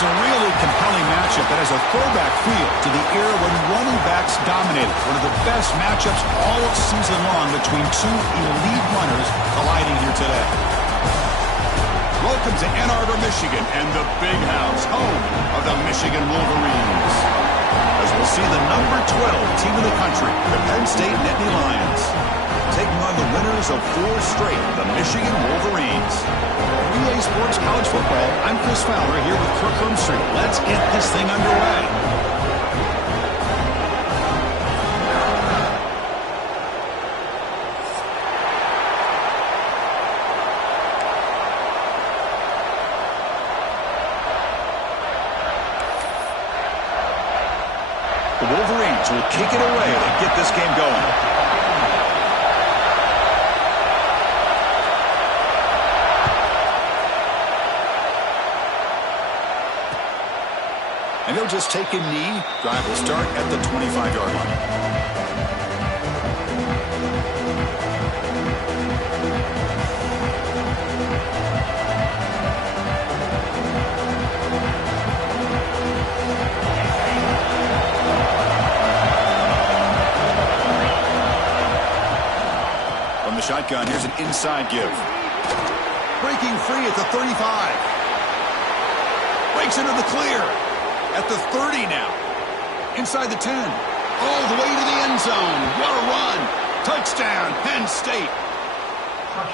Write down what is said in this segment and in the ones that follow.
It's a really compelling matchup that has a throwback feel to the era when running backs dominated. One of the best matchups all season long between two elite runners colliding here today. Welcome to Ann Arbor, Michigan, and the Big House, home of the Michigan Wolverines. As we'll see the number 12 team in the country, the Penn State Nittany Lions, taking on the winners of 4 straight, the Michigan Wolverines. Relay Sports College Football, I'm Chris Fowler here with Kirk Hermstreet. Let's get this thing underway. The Wolverines will kick it away to get this game going. And he'll just take a knee. Drive will start at the 25-yard line. From the shotgun, here's an inside give. Breaking free at the 35. Breaks into the clear. At the 30 now. Inside the 10. All the way to the end zone. What a run. Touchdown, Penn State.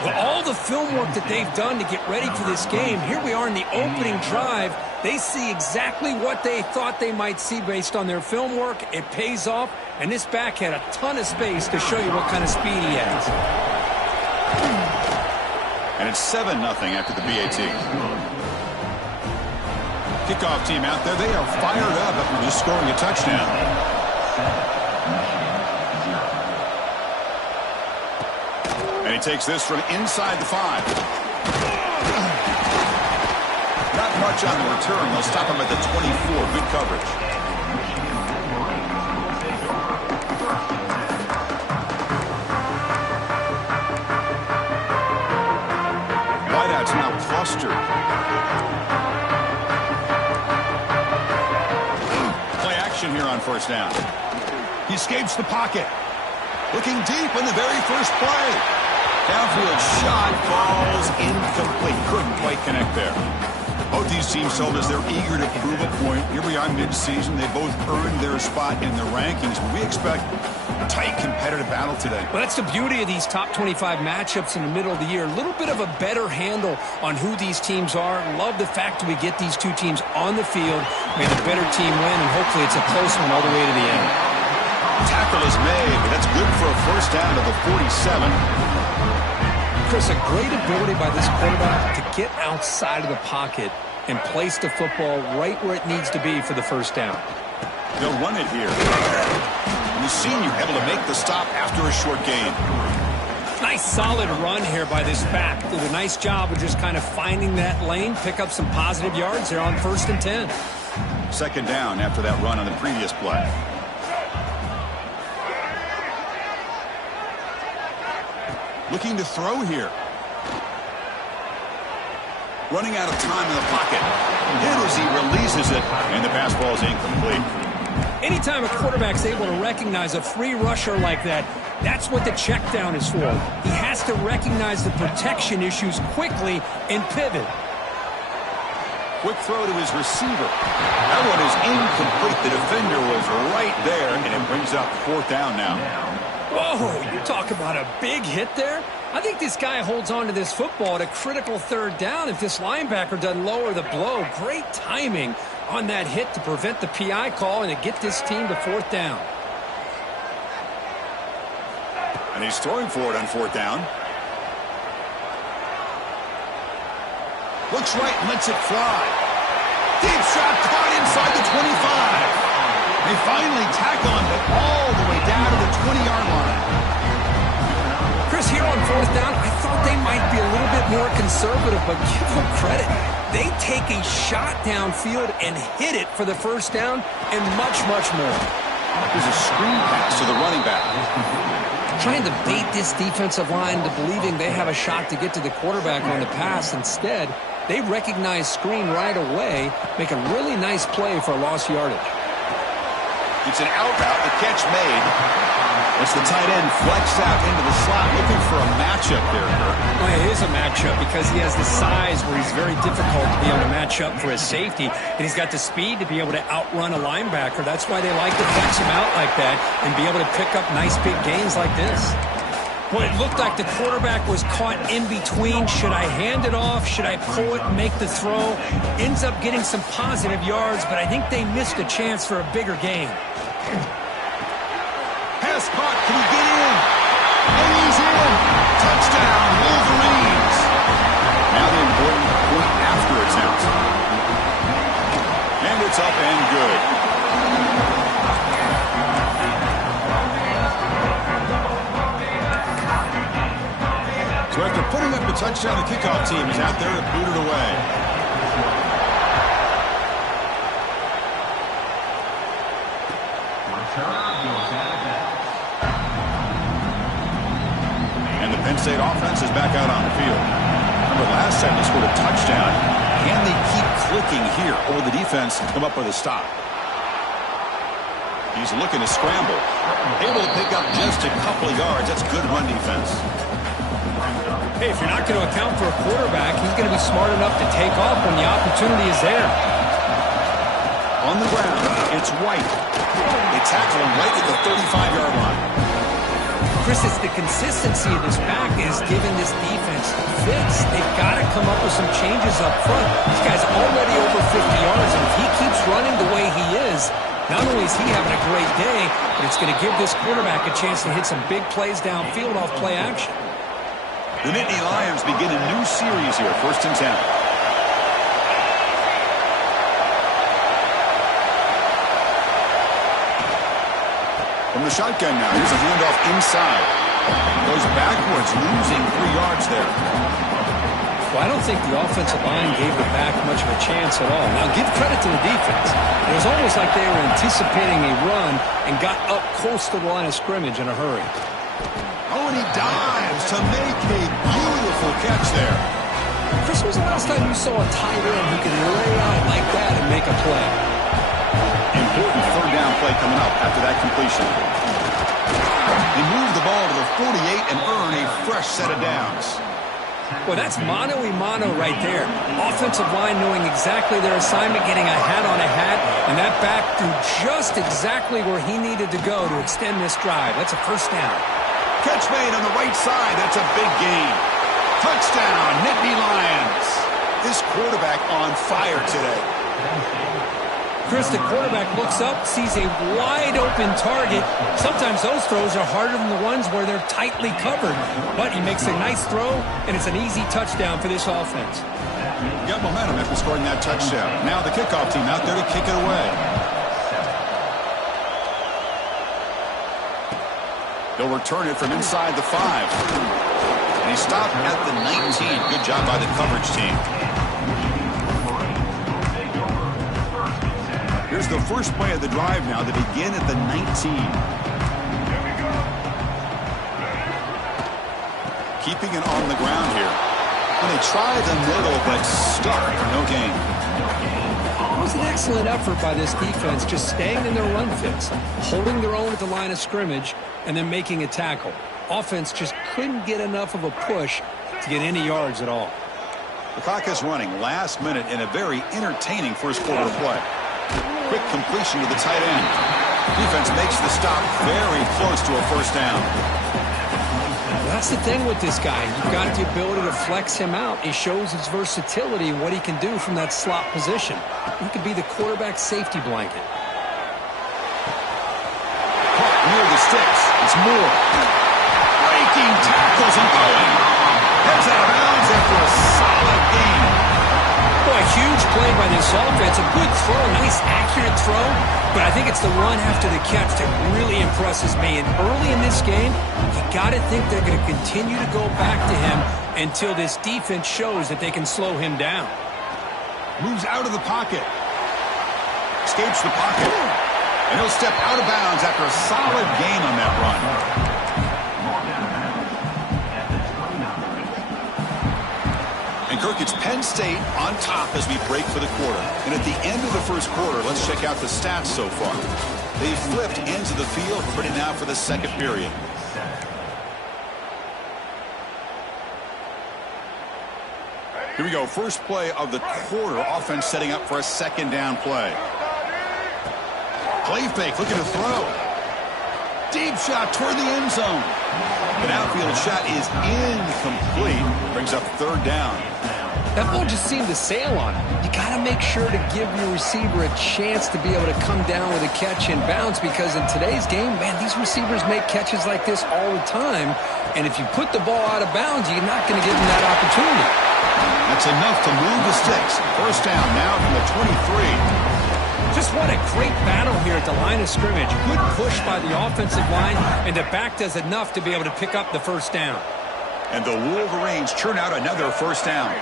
Well, all the film work that they've done to get ready for this game, here we are in the opening drive. They see exactly what they thought they might see based on their film work. It pays off, and this back had a ton of space to show you what kind of speed he has. And it's 7-0 after the BAT. Kickoff team out there, they are fired up after just scoring a touchdown. And he takes this from inside the 5. Not much on the return. They'll stop him at the 24. Good coverage. Wideouts now clustered. Here on first down. He escapes the pocket. Looking deep in the very first play. Downfield shot falls incomplete. Couldn't quite connect there. Both these teams told us they're eager to prove a point. Here we are mid-season. They both earned their spot in the rankings. But we expect a tight competitive battle today. Well, that's the beauty of these top 25 matchups in the middle of the year. A little bit of a better handle on who these teams are. Love the fact that we get these two teams on the field. May the better team win, and hopefully it's a close one all the way to the end. Tackle is made, but that's good for a first down to the 47. Chris, a great ability by this quarterback to get outside of the pocket and place the football right where it needs to be for the first down. They'll run it here. And the senior able to make the stop after a short gain. Nice solid run here by this back. Did a nice job of just kind of finding that lane, pick up some positive yards there on 1st and 10. Second down after that run on the previous play. Looking to throw here. Running out of time in the pocket. Hit as he releases it, and the pass ball is incomplete. Anytime a quarterback's able to recognize a free rusher like that, that's what the check down is for. He has to recognize the protection issues quickly and pivot. Quick throw to his receiver. That one is incomplete. The defender was right there, and it brings up 4th down now. Whoa, you talk about a big hit there. I think this guy holds on to this football at a critical 3rd down if this linebacker doesn't lower the blow. Great timing on that hit to prevent the PI call and to get this team to 4th down. And he's throwing for it on 4th down. Looks right and lets it fly. Deep shot caught inside the 25. They finally tackle him all the way down to the 20-yard line. Chris, here on 4th down, I thought they might be a little bit more conservative, but give them credit. They take a shot downfield and hit it for the 1st down and much, much more. There's a screen pass to the running back. Trying to bait this defensive line into believing they have a shot to get to the quarterback on the pass. Instead, they recognize screen right away, make a really nice play for a lost yardage. It's an out route, the catch made. It's the tight end flexed out into the slot, looking for a matchup there, Kirk. Well, it is a matchup because he has the size where he's very difficult to be able to match up for his safety, and he's got the speed to be able to outrun a linebacker. That's why they like to flex him out like that and be able to pick up nice big gains like this. Boy, it looked like the quarterback was caught in between. Should I hand it off? Should I pull it and make the throw? Ends up getting some positive yards, but I think they missed a chance for a bigger gain. Pass caught. Can he get in? And he's in. Touchdown, Wolverines. Now the important point after attempt. And it's up and good. So after putting up the touchdown, the kickoff team is out there to boot it away. And the Penn State offense is back out on the field. Remember, last time they scored a touchdown. Can they keep clicking here, or the defense come up with a stop? He's looking to scramble. Able to pick up just a couple of yards. That's good run defense. Hey, if you're not going to account for a quarterback, he's going to be smart enough to take off when the opportunity is there. On the ground, it's White. They tackle him right at the 35-yard line. Chris, it's the consistency of this back is giving this defense fits. They've got to come up with some changes up front. This guy's already over 50 yards, and if he keeps running the way he is, not only is he having a great day, but it's going to give this quarterback a chance to hit some big plays downfield off play action. The Nittany Lions begin a new series here, 1st and 10. From the shotgun now, here's a handoff inside. Goes backwards, losing 3 yards there. Well, I don't think the offensive line gave the back much of a chance at all. Now, give credit to the defense. It was almost like they were anticipating a run and got up close to the line of scrimmage in a hurry. Oh, and he dives to make a beautiful catch there. Chris, when was the last time you saw a tight end who could lay out like that and make a play? Important 3rd down play coming up after that completion. They move the ball to the 48 and earn a fresh set of downs. Well, that's mano-a-mano right there. Offensive line knowing exactly their assignment, getting a hat on a hat, and that back threw just exactly where he needed to go to extend this drive. That's a 1st down. Catch made on the right side. That's a big gain. Touchdown, Nittany Lions. This quarterback on fire today. Chris, the quarterback looks up, sees a wide-open target. Sometimes those throws are harder than the ones where they're tightly covered. But he makes a nice throw, and it's an easy touchdown for this offense. Got momentum after scoring that touchdown. Now the kickoff team out there to kick it away. They'll return it from inside the 5. And he stopped at the 19. Good job by the coverage team. Here's the first play of the drive now. They begin at the 19. Keeping it on the ground here. And they try the middle, but stuck. No gain. It was an excellent effort by this defense, just staying in their run fits, holding their own at the line of scrimmage, and then making a tackle. Offense just couldn't get enough of a push to get any yards at all. The clock is running last minute in a very entertaining first quarter play. Quick completion to the tight end. Defense makes the stop very close to a 1st down. Well, that's the thing with this guy. You've got the ability to flex him out. He shows his versatility and what he can do from that slot position. He could be the quarterback safety blanket. Caught near the sticks. It's Moore. Breaking tackles and going. Heads out of bounds after a solid game. Boy, huge play by this offense. A good throw, nice accurate throw. But I think it's the run after the catch that really impresses me. And early in this game, you got to think they're going to continue to go back to him until this defense shows that they can slow him down. Moves out of the pocket. Escapes the pocket. And he'll step out of bounds after a solid gain on that run. And And Kirk, it's Penn State on top as we break for the quarter. And at the end of the first quarter, let's check out the stats so far. They've flipped ends of the field, ready now for the second period. Here we go. First play of the quarter. Offense setting up for a second down play. Play fake, looking to throw. Deep shot toward the end zone. An outfield shot is incomplete. Brings up third down. That ball just seemed to sail on him. You got to make sure to give your receiver a chance to be able to come down with a catch and bounce, because in today's game, man, these receivers make catches like this all the time. And if you put the ball out of bounds, you're not going to give them that opportunity. That's enough to move the sticks. First down now from the 23. Just what a great battle here at the line of scrimmage. Good push by the offensive line, and the back does enough to be able to pick up the first down. And the Wolverines churn out another first down.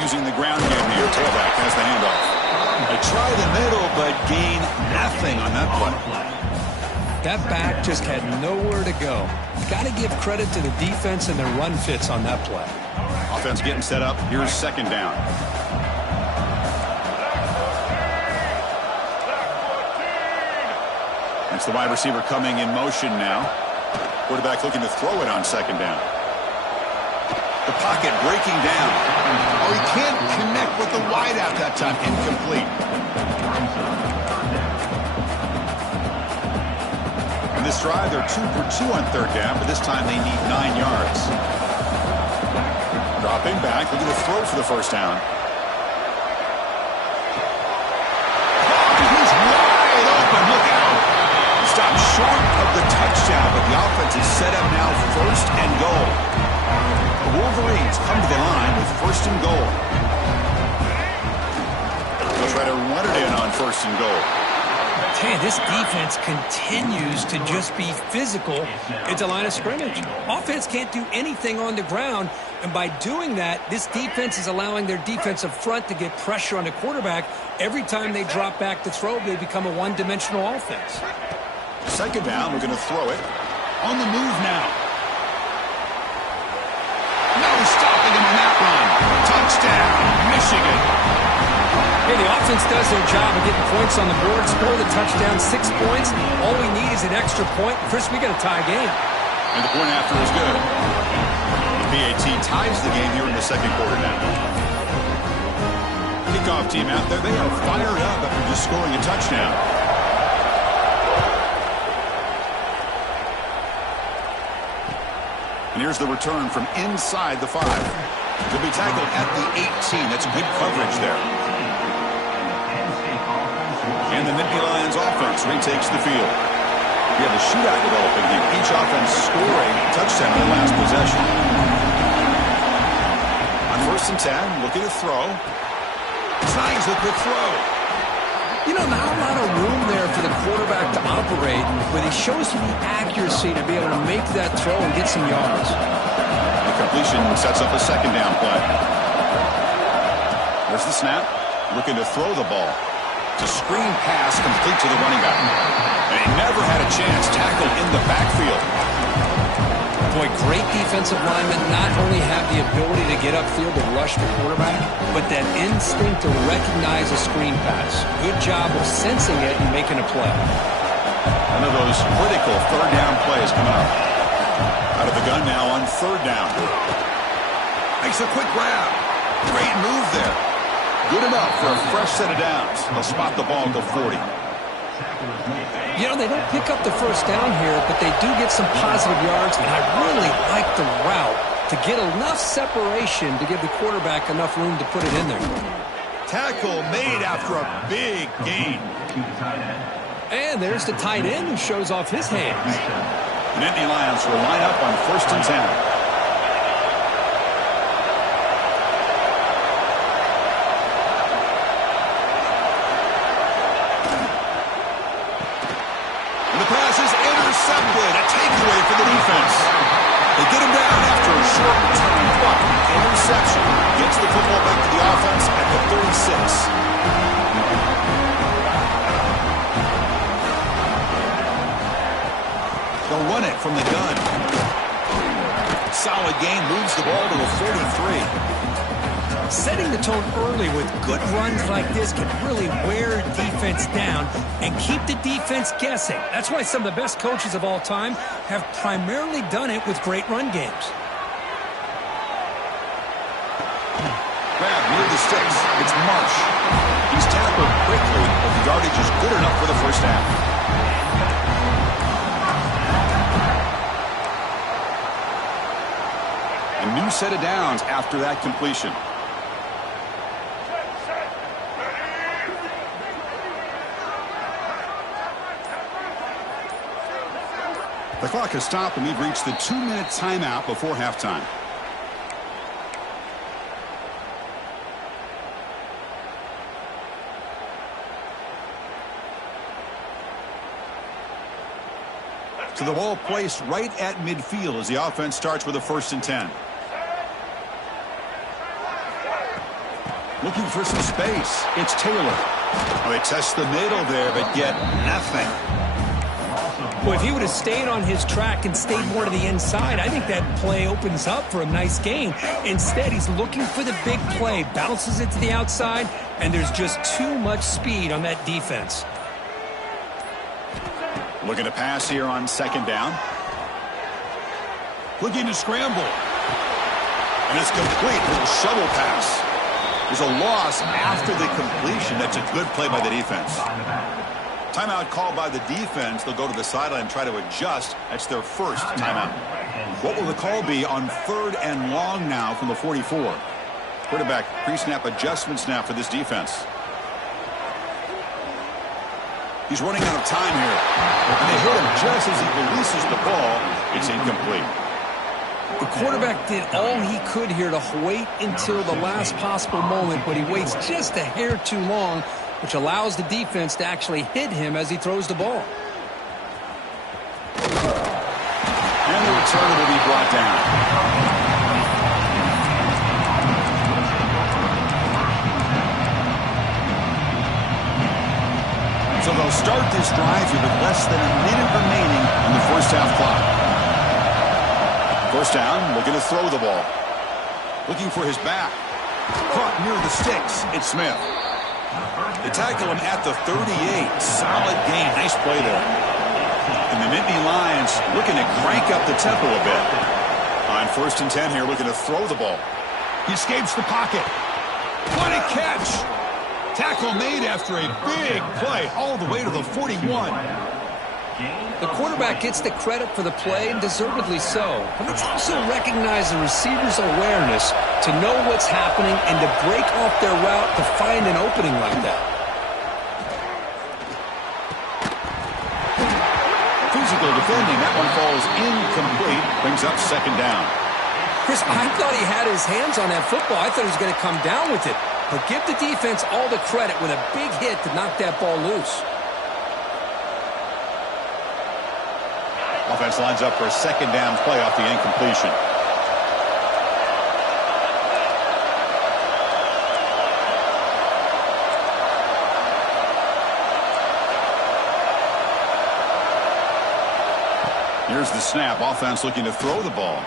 Using the ground game here. Tailback has the handoff. They try the middle, but gain nothing on that play. That back just had nowhere to go. Got to give credit to the defense and their run fits on that play. Offense getting set up. Here's second down. It's the wide receiver coming in motion now. Quarterback looking to throw it on second down. The pocket breaking down. Oh, he can't connect with the wideout that time. Incomplete. In this drive, they're 2 for 2 on third down, but this time they need 9 yards. Dropping back, looking to throw for the first down. Oh, he's wide open. Look out. Stopped short of the touchdown, but the offense is set up now first and goal. The Wolverines come to the line with first and goal. They'll try to run it in on first and goal. Hey, this defense continues to just be physical at the line of scrimmage. Offense can't do anything on the ground, and by doing that, this defense is allowing their defensive front to get pressure on the quarterback. Every time they drop back to throw, they become a one-dimensional offense. Second down, we're going to throw it. On the move now. No stopping him on that run. Touchdown, Michigan. Hey, the offense does their job of getting points on the board, score the touchdown, 6 points. All we need is an extra point. First, we got a tie game. And the point after is good. The PAT ties the game here in the second quarter now. Kickoff team out there, they are fired up after just scoring a touchdown. And here's the return from inside the 5. To be tackled at the 18. That's good coverage there. And the Nittany Lions offense retakes the field. We have a shootout developing here. Each offense scoring a touchdown in the last possession. On first and 10, looking to throw. Signs the quick throw. You know, not a lot of room there for the quarterback to operate, but he shows you the accuracy to be able to make that throw and get some yards. The completion sets up a second down play. There's the snap. Looking to throw the ball. It's a screen pass complete to the running back. And he never had a chance. Tackled in the backfield. Boy, great defensive linemen not only have the ability to get upfield to rush the quarterback, but that instinct to recognize a screen pass. Good job of sensing it and making a play. One of those critical third down plays coming up. Out of the gun now on third down. Makes a quick grab. Great move there. Good enough for a fresh set of downs. They'll spot the ball to 40. You know, they don't pick up the first down here, but they do get some positive yards, and I really like the route to get enough separation to give the quarterback enough room to put it in there. Tackle made after a big gain. And there's the tight end who shows off his hands. The Nittany Lions will line up on first and 10. Intercepted. A takeaway for the defense. They get him down after a short return punt. Interception. Gets the football back to the offense at the 36. from the gun. Solid gain, moves the ball to the 43. Setting the tone early with good runs like this can really wear defense down and keep the defense guessing. That's why some of the best coaches of all time have primarily done it with great run games. Grab near the sticks. It's Marsh. He's tackled quickly, but the yardage is good enough for the first half. A new set of downs after that completion. The clock has stopped, and we've reached the 2-minute timeout before halftime. So the ball placed right at midfield as the offense starts with a 1st and 10. Looking for some space. It's Taylor. Oh, they test the middle there, but get nothing. Well, if he would have stayed on his track and stayed more to the inside, I think that play opens up for a nice gain. Instead, he's looking for the big play, bounces it to the outside, and there's just too much speed on that defense. Looking to pass here on 2nd down. Looking to scramble. And it's complete. Little shovel pass. There's a loss after the completion. That's a good play by the defense. Timeout called by the defense. They'll go to the sideline and try to adjust. That's their first timeout. What will the call be on 3rd and long now from the 44? Quarterback pre-snap adjustment snap for this defense. He's running out of time here. And they hit him just as he releases the ball. It's incomplete. The quarterback did all he could here to wait until the last possible moment, but he waits just a hair too long, which allows the defense to actually hit him as he throws the ball. And the return will be brought down. So they'll start this drive here with less than a minute remaining on the first half clock. 1st down, looking to throw the ball. Looking for his back. Caught near the sticks. It's Smith. They tackle him at the 38. Solid gain. Nice play there. And the Nittany Lions looking to crank up the tempo a bit. On 1st and 10 here, looking to throw the ball. He escapes the pocket. What a catch! Tackle made after a big play all the way to the 41. The quarterback gets the credit for the play, and deservedly so. But let's also recognize the receiver's awareness to know what's happening and to break off their route to find an opening like that. Physical defending. That one falls incomplete. Brings up 2nd down. Chris, I thought he had his hands on that football. I thought he was going to come down with it. But give the defense all the credit with a big hit to knock that ball loose. Offense lines up for a 2nd down play off the incompletion. Here's the snap. Offense looking to throw the ball.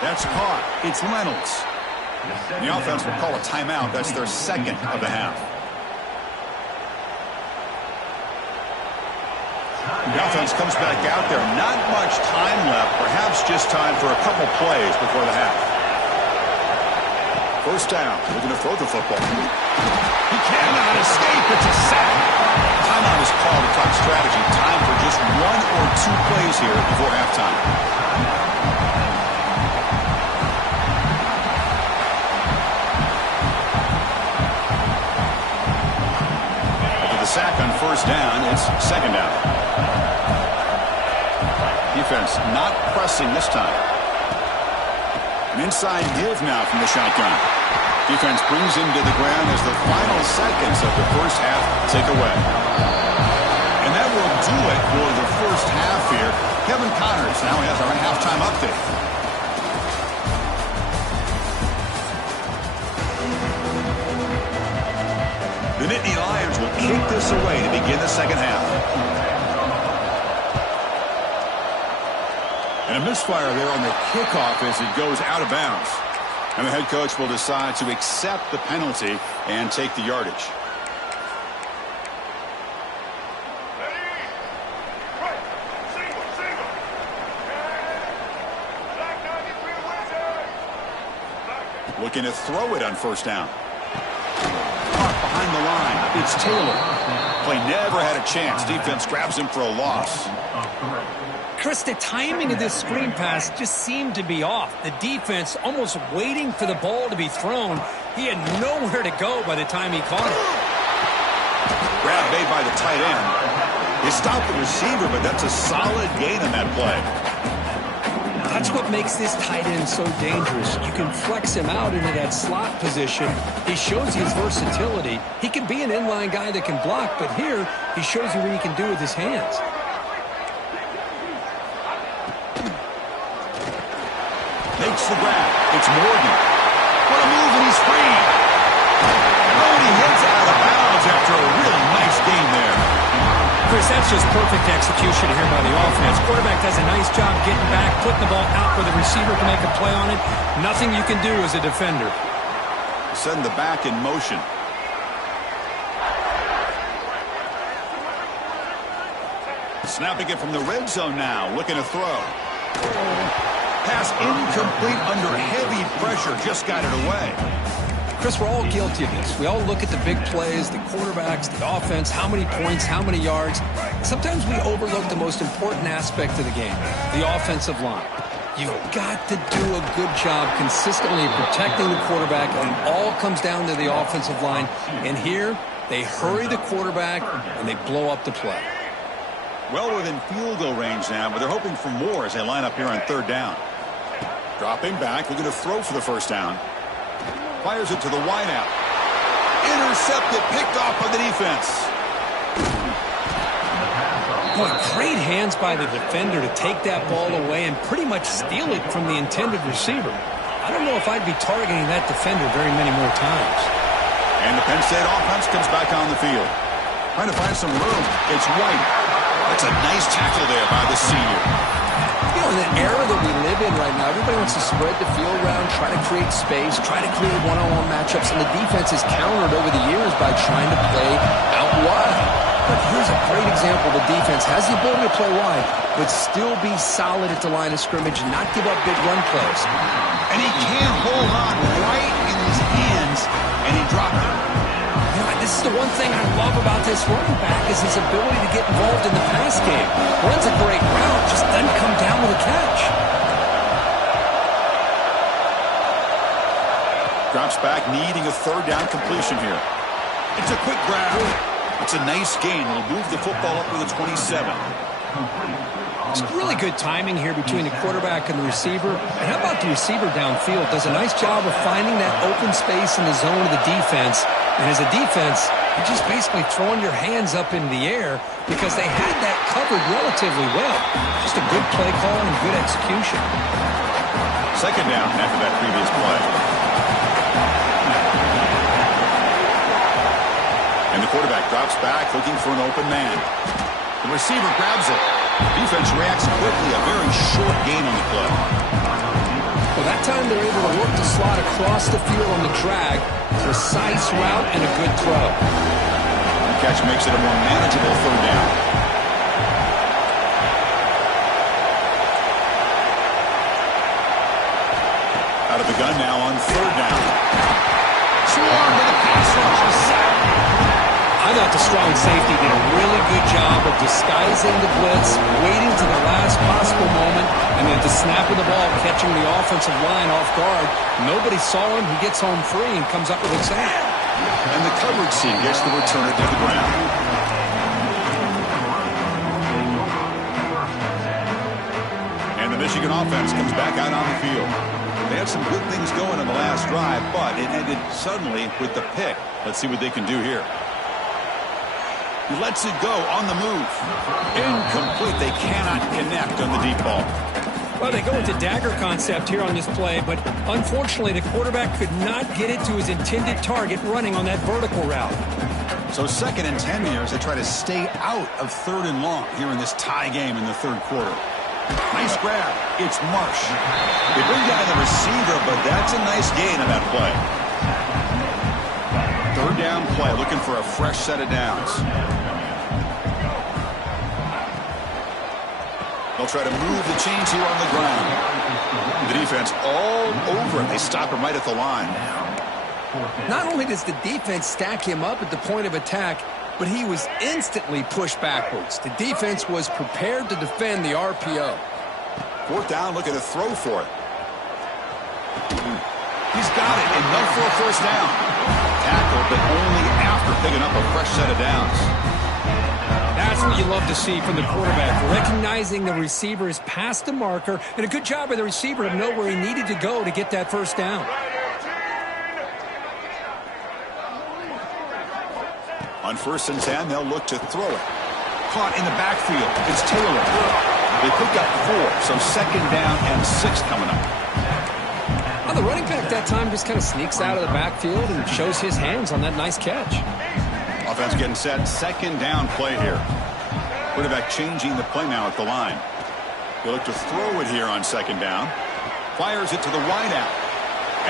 That's caught. It's Reynolds. The offense will call a timeout. That's their 2nd of the half. The offense comes back out there. Not much time left. Perhaps just time for a couple plays before the half. 1st down. Looking to throw the football. He cannot escape. It's a sack. Timeout is called to talk strategy. Time for just 1 or 2 plays here before halftime. After the sack on 1st down, it's 2nd down. Defense not pressing this time. An inside give now from the shotgun. Defense brings him to the ground as the final seconds of the first half tick away. And that will do it for the first half here. Kevin Connors now has our halftime update. The Nittany Lions will kick this away to begin the second half. And a misfire there on the kickoff as it goes out of bounds. And the head coach will decide to accept the penalty and take the yardage. Looking to throw it on first down. Caught behind the line. It's Taylor. Play never had a chance. Defense grabs him for a loss. Chris, the timing of this screen pass just seemed to be off. The defense almost waiting for the ball to be thrown. He had nowhere to go by the time he caught it. Grab made by the tight end. He stopped the receiver, but that's a solid gain on that play. That's what makes this tight end so dangerous. You can flex him out into that slot position. He shows you his versatility. He can be an inline guy that can block, but here he shows you what he can do with his hands. Makes the grab. It's Morgan. What a move, and he's free. Oh, and he hits out of bounds after a really nice game there. Chris, that's just perfect execution here by the offense. Quarterback does a nice job getting back, putting the ball out where the receiver can make a play on it. Nothing you can do as a defender. Send the back in motion. Snapping it from the red zone now, looking to throw. Pass incomplete under heavy pressure, just got it away. Chris, we're all guilty of this. We all look at the big plays, the quarterbacks, the offense, how many points, how many yards. Sometimes we overlook the most important aspect of the game, the offensive line. You've got to do a good job consistently protecting the quarterback, and it all comes down to the offensive line. And here, they hurry the quarterback, and they blow up the play. Well within field goal range now, but they're hoping for more as they line up here on third down. Dropping back, looking to throw for the first down. Fires it to the wideout. Intercepted, picked off by the defense. Boy, great hands by the defender to take that ball away and pretty much steal it from the intended receiver. I don't know if I'd be targeting that defender very many more times. And the Penn State offense comes back on the field. Trying to find some room. It's White. That's a nice tackle there by the senior. You know, in the era that we live in right now, everybody wants to spread the field around, try to create space, try to create one-on-one matchups, and the defense is countered over the years by trying to play out wide. But here's a great example. The defense has the ability to play wide, but still be solid at the line of scrimmage and not give up big run plays. And he can't hold on right in his hands, and he dropped it. You know, this is the one thing I love about this running back is his ability to get involved in the pass game. Runs a great route, just doesn't come down with a catch. Drops back, needing a third down completion here. It's a quick grab. It's a nice gain. It'll move the football up to the 27. It's really good timing here between the quarterback and the receiver. And how about the receiver downfield? Does a nice job of finding that open space in the zone of the defense. And as a defense, you're just basically throwing your hands up in the air because they had that covered relatively well. Just a good play call and good execution. Second down after that previous play. And the quarterback drops back looking for an open man. The receiver grabs it. Defense reacts quickly. A very short gain on the play. Well, that time they're able to work the slot across the field on the drag. Precise route and a good throw. The catch makes it a more manageable third down. Out of the gun now on third down. Swarm to the pass rush. I thought the strong safety did a really good job of disguising the blitz, waiting to the last possible moment, and then at the snap of the ball, catching the offensive line off guard. Nobody saw him. He gets home free and comes up with a sack. And the coverage team gets the returner to the ground. And the Michigan offense comes back out on the field. They had some good things going on the last drive, but it ended suddenly with the pick. Let's see what they can do here. He lets it go on the move. Incomplete. They cannot connect on the deep ball. Well, they go with the dagger concept here on this play, but unfortunately the quarterback could not get it to his intended target running on that vertical route. So 2nd and 10 here as they try to stay out of 3rd and long here in this tie game in the third quarter. Nice grab. It's Marsh. They bring down the receiver, but that's a nice gain on that play. Third down play, looking for a fresh set of downs. They'll try to move the chains here on the ground. The defense all over him. They stop him right at the line. Not only does the defense stack him up at the point of attack, but he was instantly pushed backwards. The defense was prepared to defend the RPO. Fourth down, looking to throw for it. He's got it, enough for a first down. Tackle, but only after picking up a fresh set of downs. That's what you love to see from the quarterback, recognizing the receiver is past the marker, and a good job by the receiver to know where he needed to go to get that first down. On 1st and 10, they'll look to throw it. Caught in the backfield. It's Taylor. They pick up 4, so 2nd down and 6 coming up. Well, the running back that time just kind of sneaks out of the backfield and shows his hands on that nice catch. Offense getting set. 2nd down play here. Quarterback changing the play now at the line. They look to throw it here on 2nd down. Fires it to the wideout.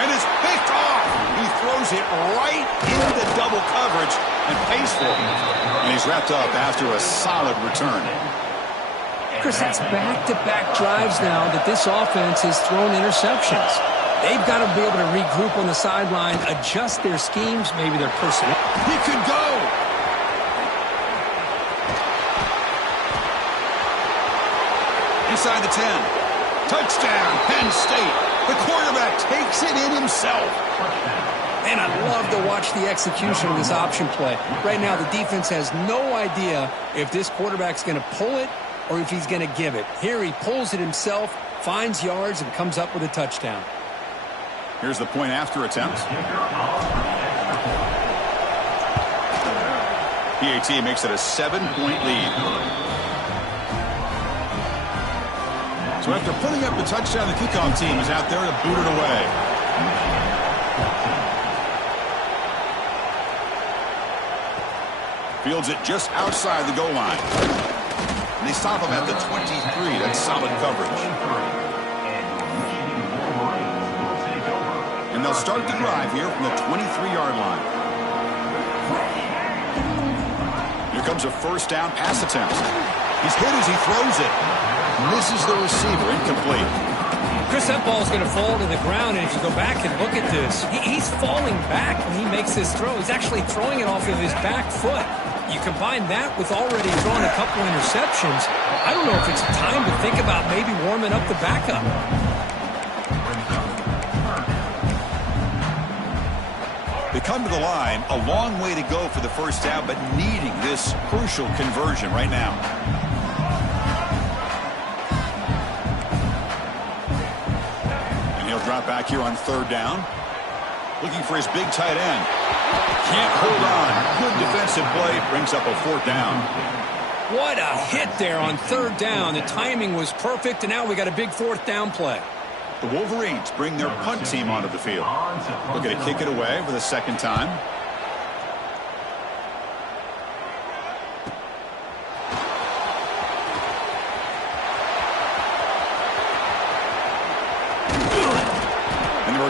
And it's picked off. He throws it right into double coverage and pays for it. And he's wrapped up after a solid return. Chris, that's back-to-back drives now that this offense has thrown interceptions. They've got to be able to regroup on the sideline, adjust their schemes, maybe their personnel. He could go. Inside the 10. Touchdown, Penn State. The quarterback takes it in himself. And I love to watch the execution of this option play. Right now, the defense has no idea if this quarterback's going to pull it or if he's going to give it. Here he pulls it himself, finds yards, and comes up with a touchdown. Here's the point after attempt. PAT makes it a 7-point lead. So after putting up the touchdown, the kickoff team is out there to boot it away. Fields it just outside the goal line. And they stop him at the 23. That's solid coverage. And they'll start the drive here from the 23-yard line. Here comes a first down pass attempt. He's hit as he throws it. Misses the receiver, incomplete. Chris, that ball's going to fall to the ground, and if you go back and look at this, he's falling back when he makes this throw. He's actually throwing it off of his back foot. You combine that with already throwing a couple interceptions, I don't know if it's time to think about maybe warming up the backup. They come to the line, a long way to go for the first down, but needing this crucial conversion right now. Drop back here on 3rd down. Looking for his big tight end. Can't hold on. Good defensive play. Brings up a 4th down. What a hit there on 3rd down. The timing was perfect, and now we got a big 4th down play. The Wolverines bring their punt team onto the field. Looking to kick it away for the 2nd time.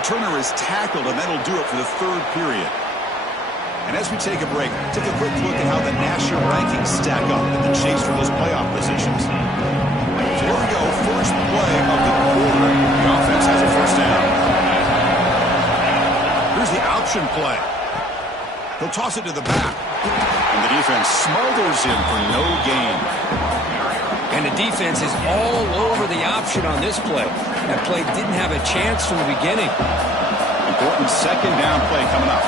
Returner is tackled, and that'll do it for the 3rd period. And as we take a break, take a quick look at how the national rankings stack up in the chase for those playoff positions. So here we go, first play of the quarter. The offense has a first down. Here's the option play. He'll toss it to the back. And the defense smothers him for no gain. And the defense is all over the option on this play. That play didn't have a chance from the beginning. Important 2nd down play coming up.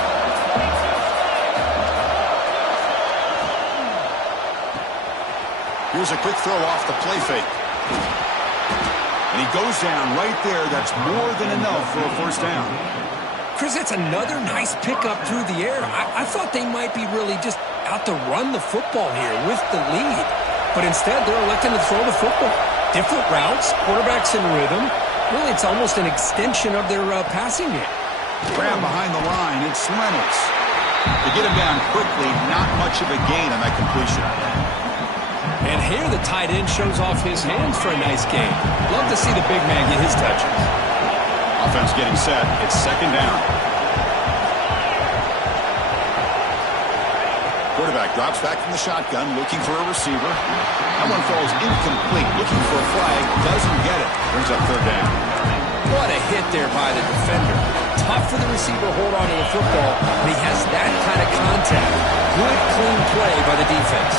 Here's a quick throw off the play fake. And he goes down right there. That's more than enough for a first down. Chris, that's another nice pickup through the air. I thought they might be really just out to run the football here with the lead. But instead, they're electing to throw the football. Different routes, quarterbacks in rhythm. Really, it's almost an extension of their passing game. Grab behind the line. It's Reynolds. They get him down quickly. Not much of a gain on that completion. And here the tight end shows off his hands for a nice game. Love to see the big man get his touches. Offense getting set. It's second down. Quarterback drops back from the shotgun, looking for a receiver. That one falls incomplete, looking for a flag, doesn't get it. Brings up third down. What a hit there by the defender. Tough for the receiver to hold on to the football, but he has that kind of contact. Good, clean play by the defense.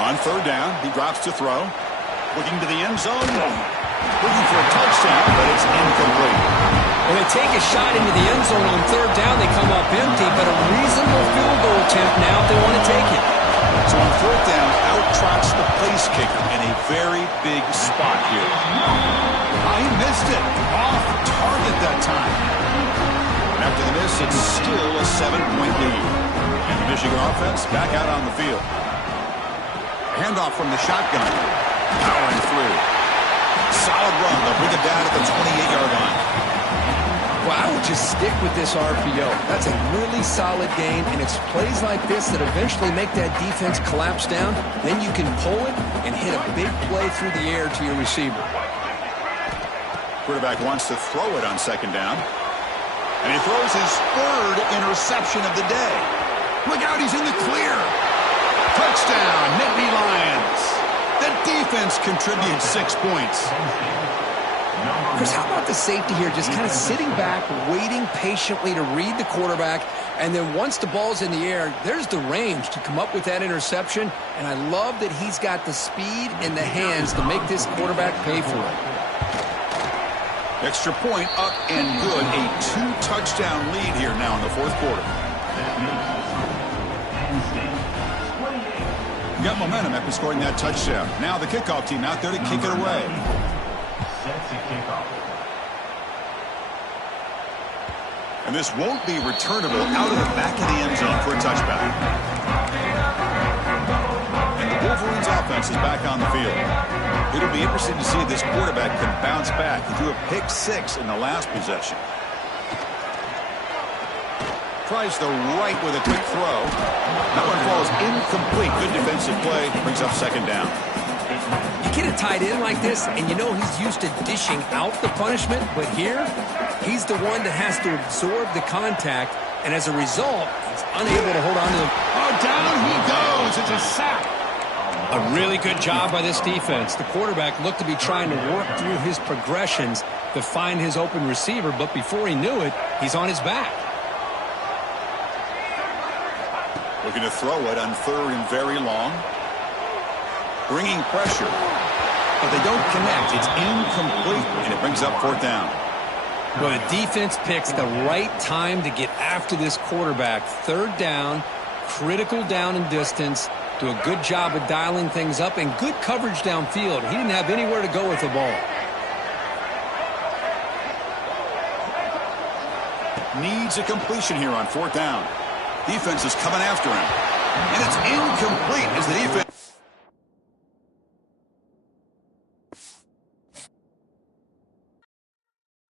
On third down, he drops to throw. Looking to the end zone. Looking for a touchdown, but it's incomplete. When they take a shot into the end zone on third down, they come up empty, but a reasonable field goal attempt now if they want to take it. So on fourth down, out trots the place kicker in a very big spot here. He missed it. Off target that time. And after the miss, it's still a 7-point lead. And the Michigan offense back out on the field. Handoff from the shotgun. Powering through. Solid run. They'll bring it down at the 28-yard line. Well, I would just stick with this RPO. That's a really solid game, and it's plays like this that eventually make that defense collapse down. Then you can pull it and hit a big play through the air to your receiver. Quarterback wants to throw it on second down. And he throws his third interception of the day. Look out, he's in the clear. Touchdown, Nittany Lions. The defense contributes 6 points. Chris, how about the safety here just kind of sitting back, waiting patiently to read the quarterback, and then once the ball's in the air, there's the range to come up with that interception, and I love that he's got the speed and the hands to make this quarterback pay for it. Extra point up and good. A 2-touchdown lead here now in the fourth quarter. Got momentum after scoring that touchdown. Now the kickoff team out there to kick it away. And this won't be returnable out of the back of the end zone for a touchback. And the Wolverines offense is back on the field. It'll be interesting to see if this quarterback can bounce back. He threw a pick-6 in the last possession. Tries the right with a quick throw. That one falls incomplete. Good defensive play. Brings up second down. You get a tight end like this, and you know he's used to dishing out the punishment, but here, he's the one that has to absorb the contact, and as a result, he's unable to hold on to them. Oh, down he goes. It's a sack. A really good job by this defense. The quarterback looked to be trying to work through his progressions to find his open receiver, but before he knew it, he's on his back. Looking to throw it on third and very long. Bringing pressure. But they don't connect. It's incomplete, and it brings up fourth down. Well, the defense picks the right time to get after this quarterback. Third down, critical down and distance. Do a good job of dialing things up, and good coverage downfield. He didn't have anywhere to go with the ball. Needs a completion here on fourth down. Defense is coming after him. And it's incomplete as the defense